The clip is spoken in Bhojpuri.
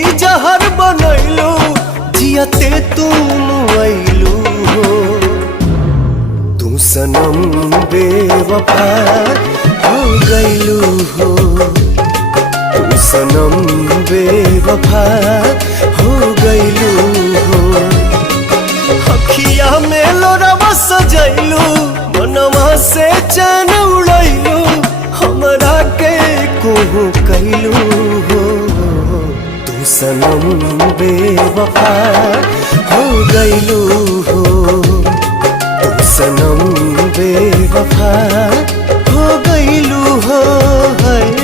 जहर बनैलू जियते तुम आइलू हो तू सनम बेवफा हो गइलू हो तू सनम बेवफा हो गइलू हो अखिया में लोरवा सजैलू मनवा से चैन उड़ैलू हमरा के कोहू कैलू हो तू सनम बेवफा हो गइलू हो तू सनम बेवफा हो गइलू हो है।